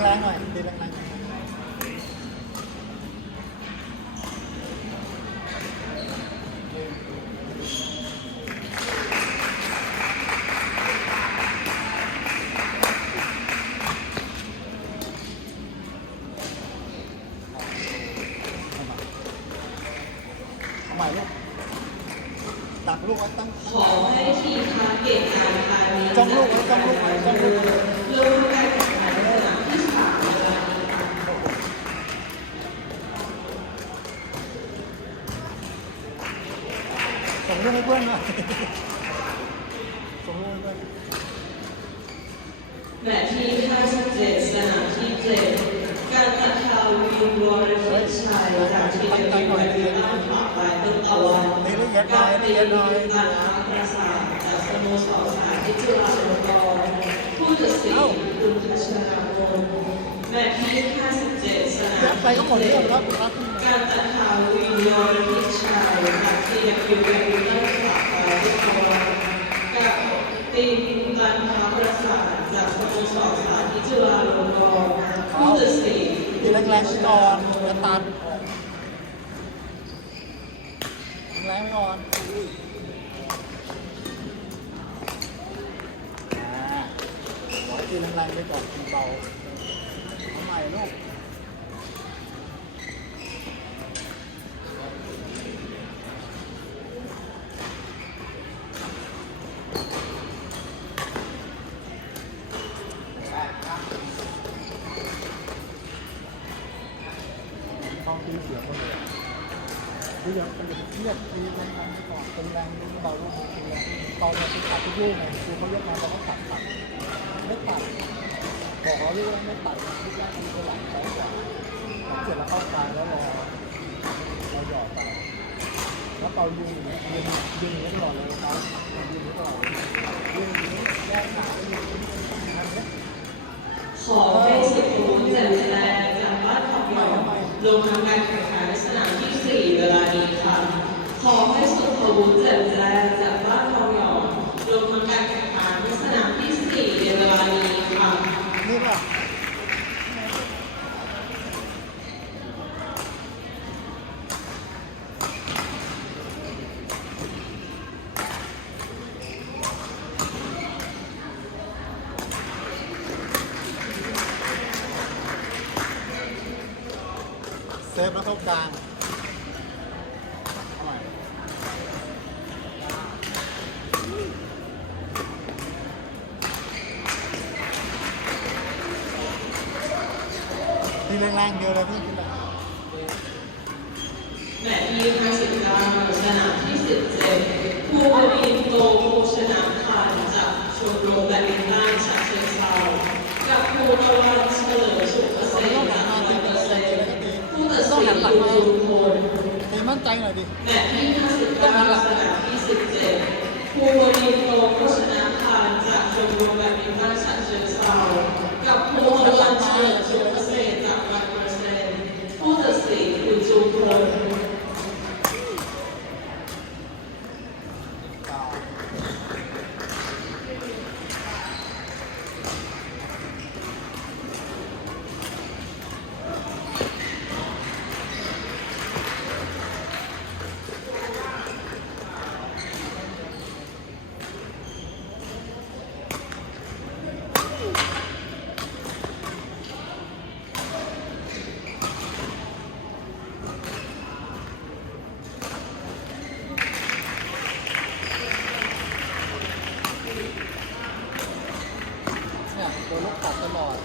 แรงๆหน่อยตีแรงๆใหม่ลูกดักลูกไว้ตั้งขอให้ทีมทำเก่งการจ้องลูกไว้จ้องลูกไว้จ้องลูกไว้ ส่งลูกให้เพื่อนหน่อยส่งลูกให้เพื่อนแมตช์ที่57สนามที่7การตัดข่าววินวอร์เรนชัยจากทีมทีมไวเบียร์ฝากไว้ต้นตะวันกับทีมการทางประสาทจากสโมสรสายที่จุฬาลงกรณ์ผู้ตัดสินคุณพัชรพงศ์แมตช์ที่57สนามไปก็ที่หมดเรื่องแล้วครับ7การตัดข่าววินวอร์เรนชัยจากทีมทีมไวเบียร์ฝากไว้ต้นตะวันกับทีมการทางประสาทจากสโมสรสายที่จุฬาลงกรณ์ผู้ตัดสิน ตีแร งไว้ก่อนจะตัดแรงไว้ก่อนอ่าขอให้ตีแรงๆไปก่อนตีเบาเอาใหม่ลูก ต้องตีเสียงคนเลย คืออย่ามันจะเครียดตีแรงๆไปก่อนเป็นแรงตีเบาลูกตีแรงเบาเนี่ยตีขาดทุกลูกไงคือเขาเรียกมาเราก็ตัดตัดไม่ตัดบอกเขาเรียกว่าไม่ตัดทุกอย่างตีไปหลังแล้วแต่เสร็จแล้วเข้ากลางแล้วรอเราหยอดไปแล้วเป่ายิงอย่างเงี้ยยิงให้ตลอดเลยครับยิงไว้ตลอดยิงอย่างนี้แก้ขาไม่ยิงนั่นเนี่ยขอให้สิทธิ์ของคุณจ่มแสดงจากบ้านของเราลงทำการแข่งขันในสนามที่ 4 เวลานี้ค่ะ ขอ ให้สุภวุฒิแจ่มแสดงจากบ้านทองหยองลงทำการแข่งขันสนามที่ 4 ในเวลานี้ค่ะนี่ป่ะเซฟแล้วเข้ากลางเอาใหม่ ทีแรงๆเดียวเลยพี่ทีแรงแมตช์ที่59สนามที่17ผู้บรินโตโภชนาคารจากชมรมแบดมินตันฉะเชิงเทรากับภูตะวันเฉลิมสุขเกษตรจากร้อยเปอร์เซ็นต์ผู้ตัดสินคุณจุมพลทีมั่นใจหน่อยดิแมตช์ที่59สนามที่17ภูบรินโตโภชนาคารจากชมรมแบดมินตันฉะเชิงเทรากับภูตะวันเฉลิมสุขเกษตรจากร้อยเปอร์เซ็นต์ผู้ตัดสินคุณจุมพล เนี่ย โดนลูกตัดตลอด